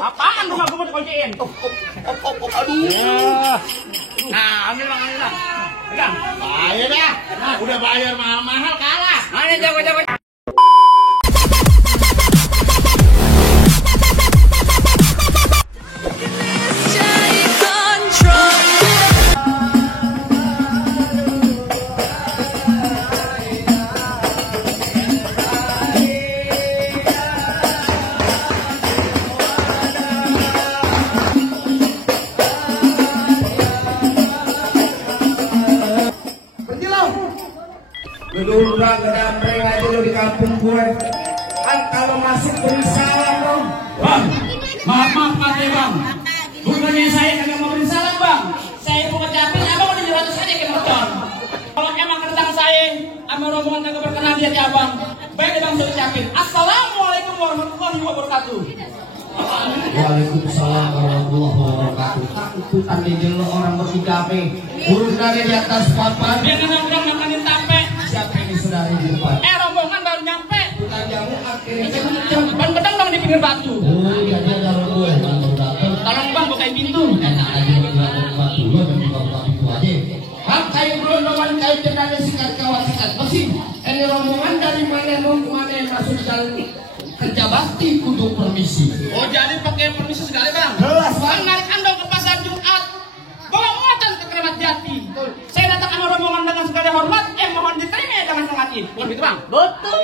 Apaan rumah gue mau dikunciin? Aduh. Nah, ambil bang, ambil bang. Pegang. Bayar dah. Udah bayar mahal-mahal kalah. Mana jago-jago. Gedung gedampreng aja lo di kampung gue. Kan kalau masuk beri salam dong. Bang, maaf ya bang. Bukannya saya kagak mau beri salam bang. Saya mau ngecapin, abang udah 200 aja ke motor. Kalau emang kentang saya sama rombongan kagak berkenan di hati abang, baik bang saya ucapin. Assalamualaikum warahmatullahi wabarakatuh. Waalaikumsalam warahmatullahi wabarakatuh. Itu tanda jelo orang bertiga urus dari di atas papan. Dia nongkrong makanin tape. Siapa ini saudara di depan? Rombongan baru nyampe. Bukan jamu akhirnya. Ban pedang bang di pinggir batu. Oh iya dia dari gue. Tolong bang bukain pintu. Enak aja dia batu lo dan buka pintu aja. Hak kayu belum lawan kayu cendana sikat kawat sikat mesin. Ini rombongan dari mana mau kemana masuk dalam kerja bakti kudu permisi. Oh jadi pakai permisi segala bang. Jelas bang. Narik andong ke pasar Jumat. Bawa muatan ke Keramat Jati. Saya datang sama rombongan dengan segala hormat. Mohon diterima dengan sangat ini. Begitu bang. Betul.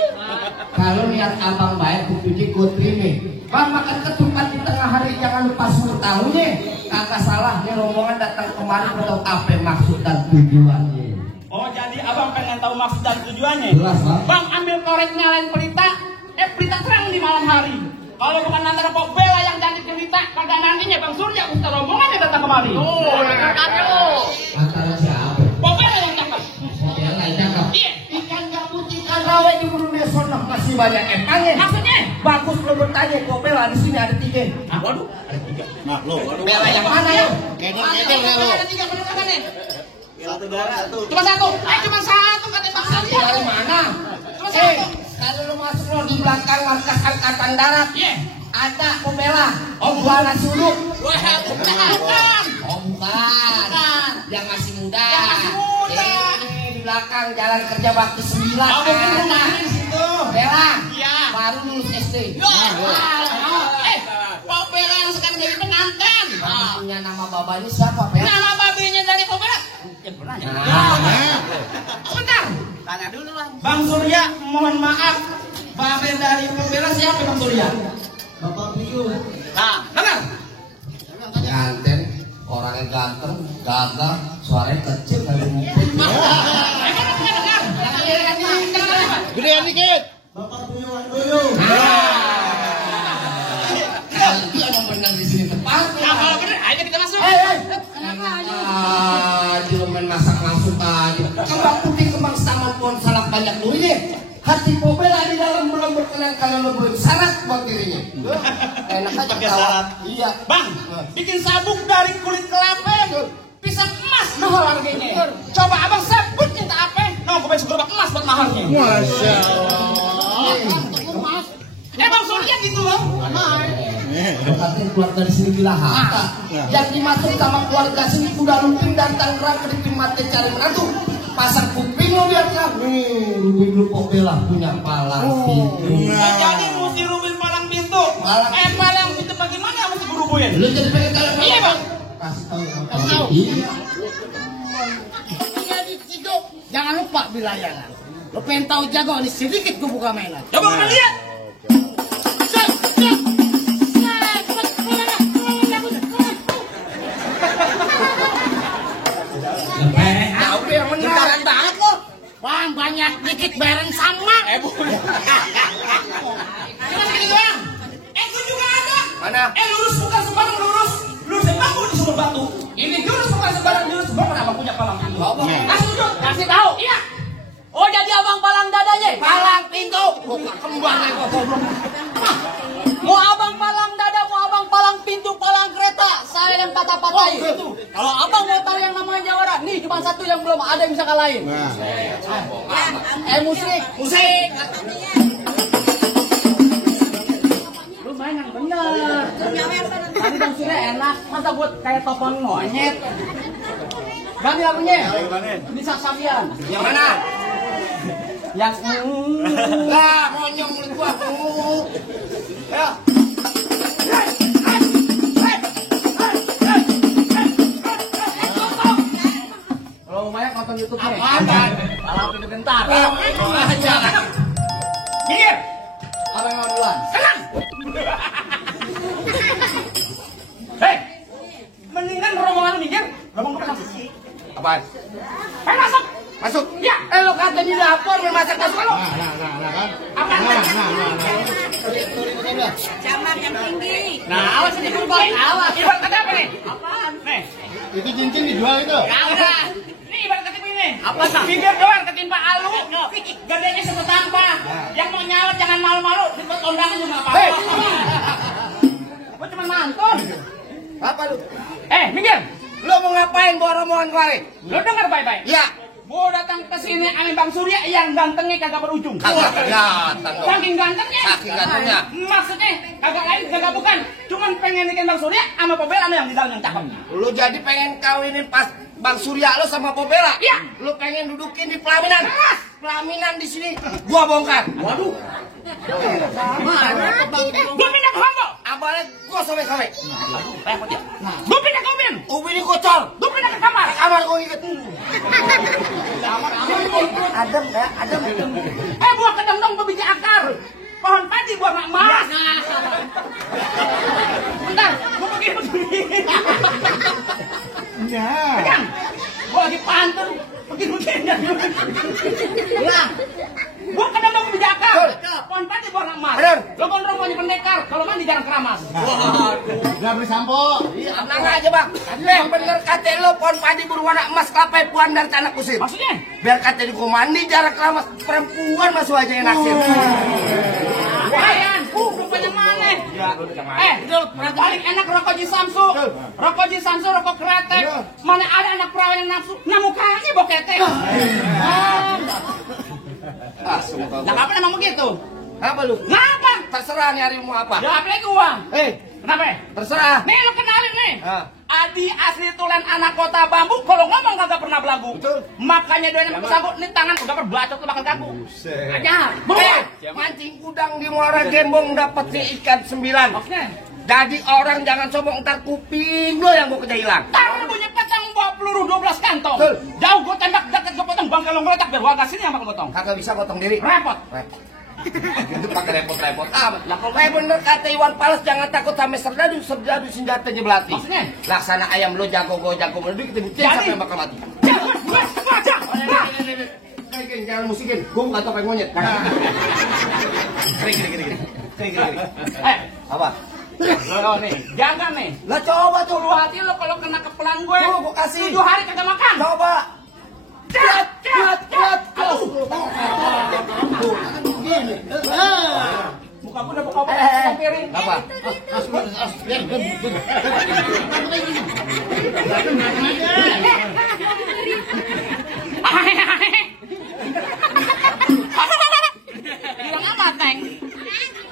Kalau niat abang baik kupuji ku terima. Bang makan ketupat di tengah hari jangan lupa 10 tahunnya. Kagak salah nih rombongan datang kemari untuk apa maksud dan tujuannya. Oh jadi abang pengen tahu maksud dan tujuannya. Jelas bang. Bang ambil korek nyalain pelita. Pelita terang di malam hari. Kalau bukan antara Pok Bella yang jadi pelita, pada nantinya Bang Surya Ustaz rombongan yang datang kemari. Oh, antara siapa? Pok Bella yang cakep. Yang lain cakep. Iya. Ikan gabus ikan rawa di Gunung Desonok masih banyak emangnya. Maksudnya? Bagus lo bertanya Pok Bella di sini ada 3. Waduh, ada 3. Nah, lo. Bella yang mana ya? Kedel lo. Ada 3 penukannya. Satu. Cuma satu. Cuma satu kata Bang Surya. Dari mana? Cuma satu. Kalau lo masuk lo di belakang markas angkatan darat. Iya. Ada Pok Bella. Oh jualan suluk. Wah, bukan. Oh bukan. Yang masih muda. Yang masih muda. Di belakang jalan kerja bakti 9. Oh, bukan rumah di situ. Bella. Iya. Baru lulus SD. Pok Bella yang sekarang jadi pengantin. Punya nama babanya siapa Bella? Nama babinya dari Pok Bella. Sebentar. Tanya dulu lah. Bang Surya, mohon maaf. Babe dari Pok Bella siapa Bang Surya? Bapak Priyo. Nah, dengar. Ganteng, orangnya ganteng, gagah, suaranya kecil dari mungkin. Gedean dikit. Bapak Priyo Wandoyo. Dia yang benar di sini tepat. Nah, kalau bener, ayo kita masuk. Dia main masak langsung aja. Kembang putih kembang sama pohon salak banyak durinya. Hati Pok Bella di dalam belum berkenan kalau lo belum syarat buat dirinya. Enak aja syarat. Iya. Bang, bikin sabuk dari kulit kelapa. Pisang emas mahal harganya. Coba abang sebut minta apa? Nah, gue besok gerobak emas buat maharnya. Masya Allah. Bang Surya gitu loh. Katanya keluar dari sini bila harta. Yang dimaksud sama keluarga sini udah lumping dan Tangerang ke mati cari menantu. Pasang kuping lo biar kan. Rubin Pok Bella punya palang pintu. Jadi mesti rubin palang pintu. Palang pintu bagaimana mesti berubin? Lu jadi pengen tahu? Iya bang. Kasih tahu. Kasih tahu. Iya. Jadi hidup jangan lupa bilayanan. Lo pengen tahu jago nih sedikit gue buka mainan. Coba kita lihat. Beneran banget lo. Bang banyak dikit bareng sama. Cuma segitu doang. Itu juga ada. Mana? Lurus bukan sembarang lurus. Lurus emang gue di sumber batu. Ini jurus bukan sembarang jurus. Gue kenapa punya palang pintu? Kasih tunjuk. Kasih tahu. Iya. Oh jadi abang palang dadanya? Palang pintu. Kembar gue goblok. Mau abang palang dada, mau abang palang pintu, palang kereta, saya yang patah-patah itu. Kalau abang mau tahu yang yang belum ada yang bisa kalahin. Musik. Lu main yang bener. Tadi Bang Surya enak, masa buat kayak topon monyet. Ganti lagunya. Ini Saksian. Yang mana? Yang Lah, monyong mulut gua. Ya. kalau banyak nonton YouTube nih. Apaan? Kalau itu bentar. Aja. Minggir. Apa yang mau duluan? Tenang. Hei, mendingan rombongan minggir. Rombongan ke masuk. Apaan? Ayo masuk. Masuk. Ya. Lo kata di dapur memasak masuk lo. Kan? Apa? Jamar yang tinggi. Nah, awas ini kurban. Awas. Ibarat kata apa nih? Apaan? Nih. Itu cincin dijual itu. Ya udah. Ini ibarat kata ini. Apa tak? Minggir doang ketimpa alu. Gadenya satu tanpa. Yang mau nyawat jangan malu-malu. Ikut undangan juga apa-apa. Hei. Gua cuma nonton. Apa lu? Minggir. Lo mau ngapain bawa rombongan kemarin? Lo dengar baik-baik. Ya. Gua datang ke sini ame Bang Surya yang gantengnya kagak berujung. Kagak kelihatan dong. Saking gantengnya. Saking gantengnya. Maksudnya kagak lain kagak bukan. Cuman pengen bikin Bang Surya sama Pobela yang di dalam yang cakep. Lu jadi pengen kawinin pas Bang Surya lo sama Pobela? Iya. Lu pengen dudukin di pelaminan? Pelaminan di sini gua bongkar. Waduh. Gua pindah ke Hongkong. Abalnya gua sobek-sobek. Repot ya. Gua pindah ke Ubin. Ubi ini kocol. Gua pindah ke kamar. Kamar gua ngikut. Adem ya, adem. Buah kedong-dong berbiji akar. Pohon padi buah mak emas. Bentar, gua begini. Pegang. Gua lagi pantun. Begini. Ulang. Gua kedong-dong berbiji akar. Pohon padi buah mak emas. Bener. Lo gondrong pendekar. Kalau mandi jarang keramas. Nggak beli sampo. Tenang aja bang. Yang bener kata lo pohon padi berwarna emas kapai puan dari tanah kusir. Maksudnya? Biar kata di komandi jarak lama perempuan masuk aja yang naksir. Wayan, rupanya mana? Paling enak rokok Ji Samsu. Rokok Ji Samsu, rokok kretek. Mana ada anak perawan yang nafsu? Nah mukanya boketek. Nah apa nama begitu? Apa lu? Ngapa? Terserah nyari mau apa. Jawab lagi uang. Kenapa? Terserah. Nih lo kenalin nih. Ah. Adi asli tulen anak kota bambu. Kalau ngomong kagak pernah belagu. Betul. Makanya doanya pakai sabuk. Nih tangan udah berbacot tuh bakal kaku. Aja. Mancing udang di Muara Gembong dapat ikan 9. Oke. Jadi orang jangan sombong ntar kuping lo yang gua kerja hilang. Tangan bunyi pecang bawa peluru 12 kantong. Betul. Jauh gue tembak dekat gue potong bangkai lo ngeletak biar warga sini yang bakal potong. Kagak bisa potong diri. Repot. Itu pakai repot-repot amat. Lah kalau kayak bener kata Iwan Fals jangan takut sampai serdadu senjatanya belati. Maksudnya? Laksana ayam lo jago gue jago menurut kita buktiin Jadi? sampai bakal mati. Jangan gue baca. Jangan musikin, gue bukan topeng monyet. Apa? Lo nih, jangan nih. Lah coba tuh. Lu hati lo kalau kena kepelan gue. Tuh, gua kasih. 7 hari kagak makan. Coba. Cat. Muka gue udah buka piring. Apa? Bilang amat, Neng.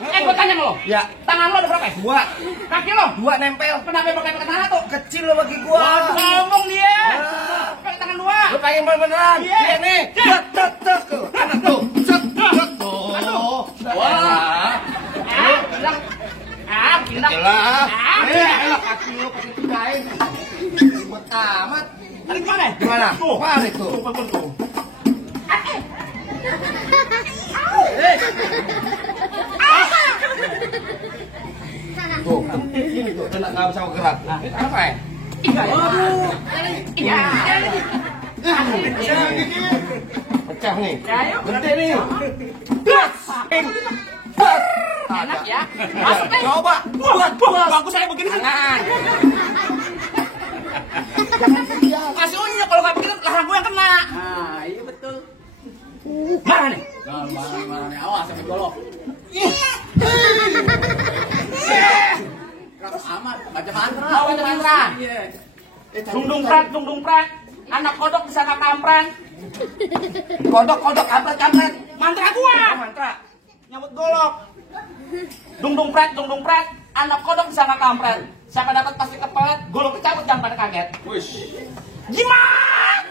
Gue tanya sama lo. Ya. Tangan lo ada berapa? 2. Kaki lo? 2 nempel. Kenapa pakai tangan satu? Kecil lo bagi gua. Ngomong dia. Pakai tangan 2. Lu pengen beneran? Iya. Iya nih. Tek. Tuh. Wah. Bilang. Pindah. Jelas. Elah kaki lu pakai pindahin. Buat amat. Tadi gimana? Gimana? Tuh. Mana itu? Tuh. Tuh. Ini tuh. Nggak bisa gerak. Apa ya? Iya. Pecah nih. Ayo. Gede nih. Enak ya. Masuk deh. Coba. Buat. Bagus saya begini. Tangan. Kasih unyu kalau nggak begini larang gue yang kena. Nah, iya betul. Marah nih. Mana awas sampai golok. Keras amat, baca mantra. Baca mantra. Iya. Dung dung prak. Anak kodok disangka kampret. Kodok kampret. Mantra gua. Mantra. Nyambut golok. Dung pret. Anak kodok disangka kampret. Siapa dapat pasti kepelet, golok kecabut jangan pada kaget. Jimat.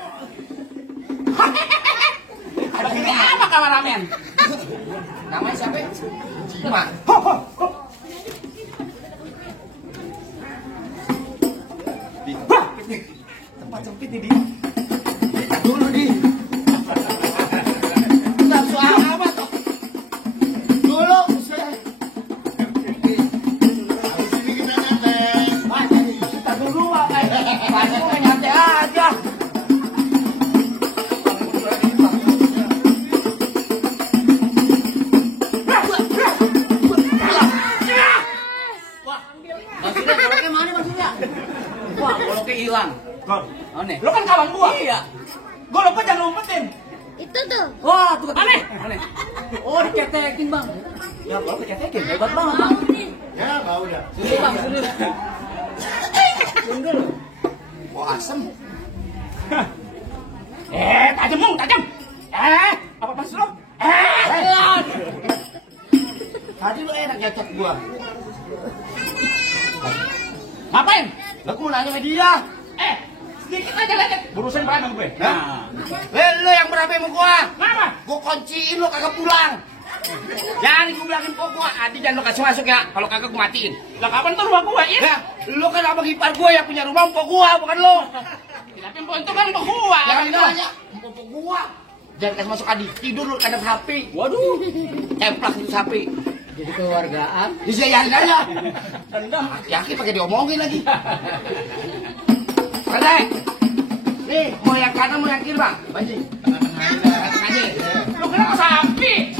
Begini apa kameramen? Namanya siapa? Jimat. Tempat sempit ini. Dulu di. Enggak soal apa toh? Dulu saya. Sini kita nyantai. Kita dulu Pasti mau nyantai aja. Maksudnya goloknya mana maksudnya? Wah, goloknya hilang. Aneh. Lo kan kawan gua. Iya. Goloknya jangan umpetin. Itu tuh. Wah, tuh aneh. Oh, diketekin, Bang. Ya, golok diketekin. Hebat banget, Bang. Ya, bau dah. Sini, Bang, sini. Sundul. Wah, asem. Tajam. Apa maksud lo? Tadi lo enak nyacok gua. Ngapain? Lah gua mau nanya sama dia. Sedikit aja lecet. Berurusan berapa sama gue? Nah. Lo yang berapa sama gua? Kenapa? Gua kunciin lo kagak pulang. Jangan gua bilangin kok gua, Adi jangan lo kasih masuk ya. Kalau kagak gua matiin. Lah kapan tuh rumah gua ya? Ya, lo kan abang ipar gua yang punya rumah empok gua, bukan lo. Tapi empok itu kan empok gua. Jangan nanya, empok gua. Jangan kasih masuk Adi, tidur lu kadang HP. Waduh. Templak itu HP. Jadi keluargaan. Bisa ya aja. Dendam. Yakin pakai diomongin lagi. Oke. Nih, mau yang kanan mau yang kiri, Bang. Banjing. Kanan aja. Lu kenapa sapi?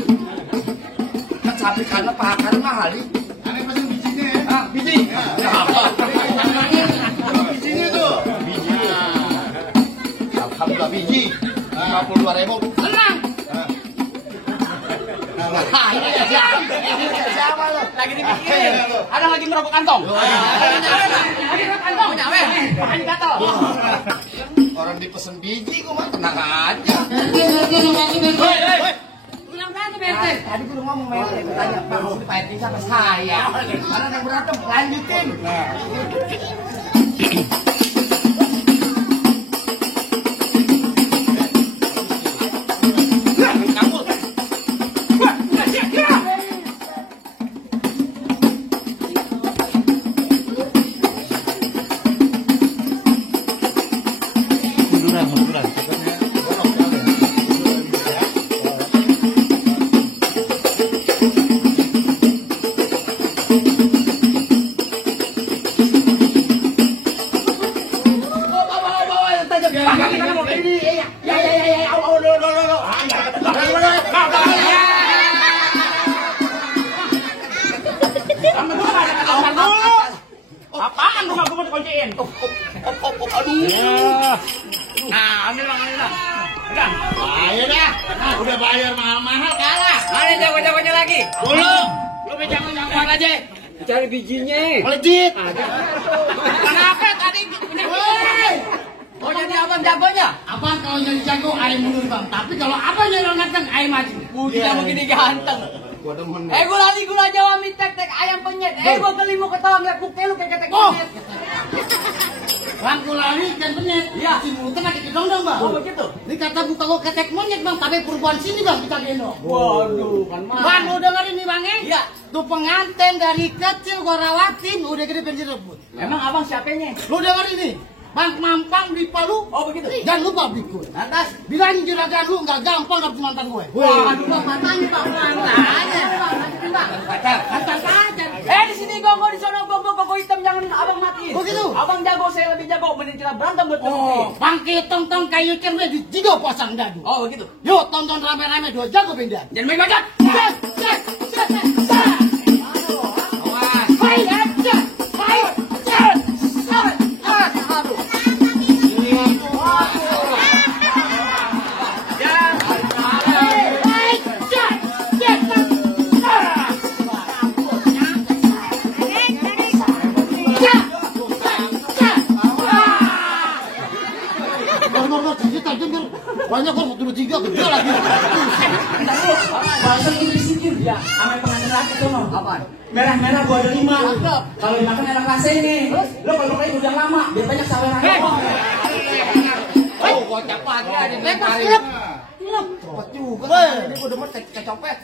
Kan sapi kanan paha kanan mahal nih. Aneh pasang bijinya ya. Ah, biji. Ya apa? Bijinya tuh. Alhamdulillah biji. 52.000. Tenang. Ini siapa lo? Lagi dipikirin. Ada lagi merokok kantong. Lagi merokok kantong. Nyawe. Makan gatel. Orang dipesen biji kok mah tenang aja. Ulang berapa BRT? Tadi gue udah ngomong BRT. Tanya Pak Pak RT sama saya. Karena yang berantem lanjutin. Apaan rumah gue mau dikunciin? Aduh. Nah, ambil Bang. Udah. Ayo dah. Udah bayar mahal-mahal kalah. Mana jago-jagonya lagi? Dulu. Lu pegang-pegang aja. Cari bijinya. Melejit. Kenapa tadi punya biji? Oh, jadi abang jagonya? Abang kalau jadi jago, ayah mundur bang. Tapi kalau abang jadi orang ganteng, ayah maju. Tidak begini ganteng. Gula Jawa mie tek ayam penyet. Gua geli mau ketawa ngeliat muka lu kayak ketek monyet. Bang kulali dan penyet. Iya. Si mulutnya lagi gedong dong bang. Oh begitu. Ini kata buka gua ketek monyet bang. Tapi perubahan sini bang kita gendong. Waduh, kan mana? Bang, lu dengerin nih bang Iya. Tuh pengantin dari kecil gua rawatin, udah gede pengen rebut. Emang abang siapanya? Lu dengerin nih. Bang Mampang di Palu. Oh begitu. Jangan lupa bikun. Atas. Bilangin juragan lu nggak gampang dapet mantan gue. Waduh, bang matanya bang matanya. Pacar saja. Di sini gongo di sana gongo hitam jangan abang matiin. Begitu. Abang jago saya lebih jago mending kita berantem buat Oh, bangkit tong kayu cerme di jigo pasang dadu. Oh begitu. Yuk tonton rame-rame dua jago pindah. Jangan main bacot. nomor cerita jengkel. Banyak kok 1 2 3 gede lagi. Entar lu, bahasa sikir ya, ame pengantin laki sono. Apa? Merah-merah gua ada 5. Kalau dimakan enak rasanya nih. Lu kalau makan udah lama, biar banyak sawerannya. Oh, kocak lagi ada di kali. Cepet juga. Ini gua demen cecopet.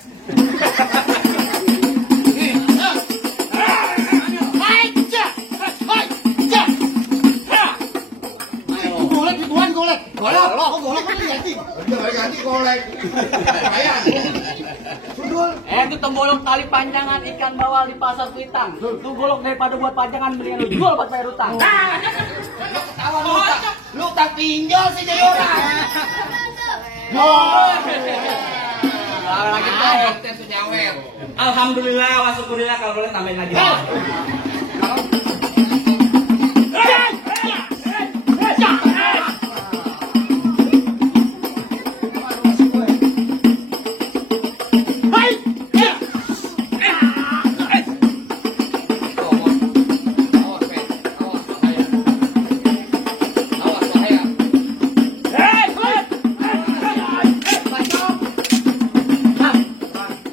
Itu tembolok tali panjangan ikan bawal di pasar Kuitang. Lu golok daripada buat panjangan mendingan lu jual buat bayar utang. Lu tak pinjol sih jadi orang. Lagi konten tuh nyawer. Alhamdulillah, wa syukurillah kalau boleh tambahin lagi.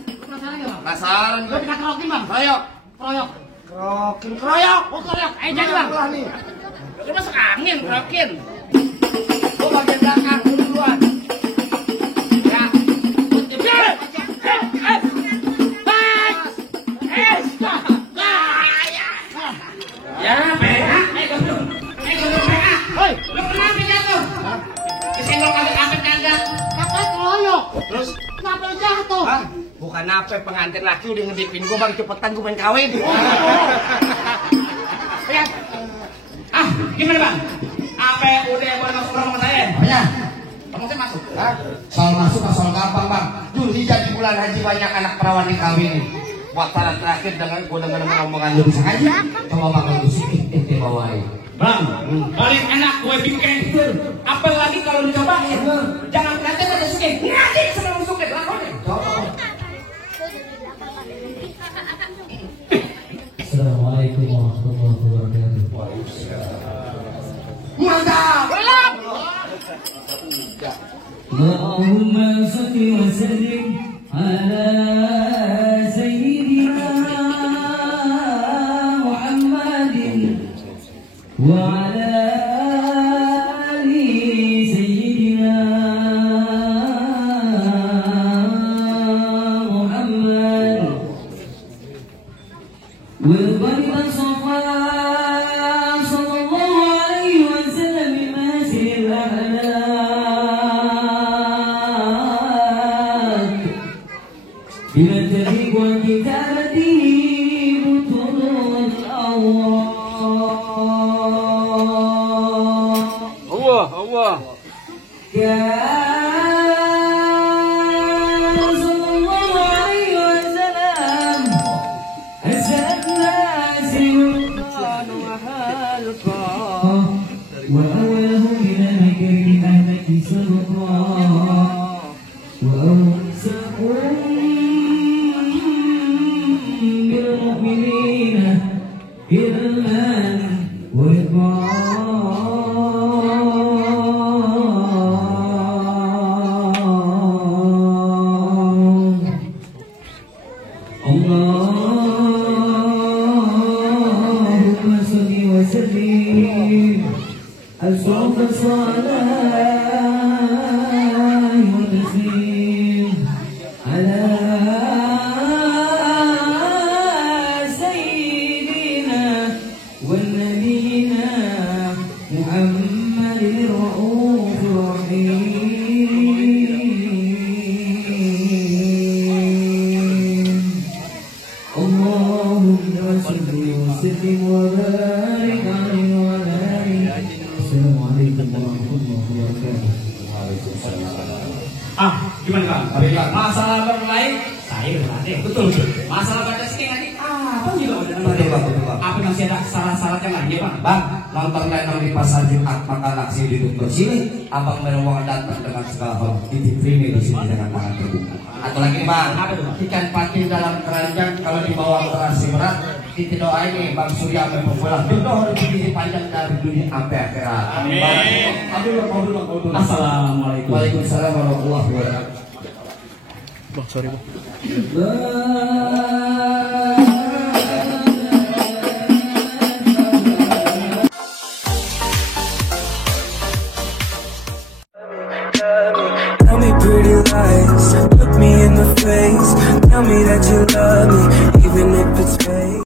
Penasaran gue. Kerokin bang. Kroyok. Keroyok. Kroyok. Oh keroyok. Jadi bang. Lu masuk angin kerokin. Gue bagian belakang duluan. Ya, PA. Hoi, lu kenapa jatuh? Kesenggol kagak kagak. Kakak keroyok. Terus kenapa lu jatuh? Bukan apa pengantin laki udah ngedipin gue bang, cepetan gue pengen kawin. Ah, gimana bang? Apa udah boleh masuk rumah saya? Ya, Kamu saya masuk. soal masuk soal gampang bang. Julhijjah di bulan haji banyak anak perawan dikawin. Waktu terakhir gue dengar omongan lu bisa haji. Coba makan lu sedikit ente bawain. Bang, paling enak gue bikin. Apalagi kalau dicobain, jangan kelihatan ada suket. Nanti sebelum suket lakonnya. Assalamualaikum warahmatullahi wabarakatuh. Mantap. Allahumma shalli wa sallim ala sayyidina Muhammadin wa ala ali sayyidina Muhammad wal barik safa sallallahu alaihi wasallam masir بما تليق وكتابته بطول Allah. كان صلى الله عليه وسلم أسأل الناس يلقان وحلقا وأوله من المكر أهلك صدقا وأوسعهم بالمؤمنين علما وإكرام اللهم صل وسلم أشرف الصلاة والتسليم على سيدنا ونبينا محمد الرؤوف الرحيم اللهم صل وسلم وبارك عليه وعلى آله. السلام عليكم ورحمة الله وبركاته. Ah, gimana bang? Masalah bang lain, saya udah ada. Betul. Masalah baca sini nanti apa juga udah ada. Apa masih ada syarat-syarat yang lainnya bang? Bang, nonton lenong di pasar Jumat maka laksi duduk bersini. Abang beruang datang dengan segala hal di TV ini di sini dengan tangan terbuka. Atau lagi bang, Apa tuh, Bang? ikan patin dalam keranjang kalau dibawa terasi berat kita doain nih Bang Surya sampai pulang. Jodoh rezeki panjang dari dunia sampai akhirat. Amin. Assalamualaikum. Waalaikumsalam warahmatullahi wabarakatuh. Bang, sorry bang. Tell me pretty lies, look me in the face. Tell me that you love me, even if it's fake.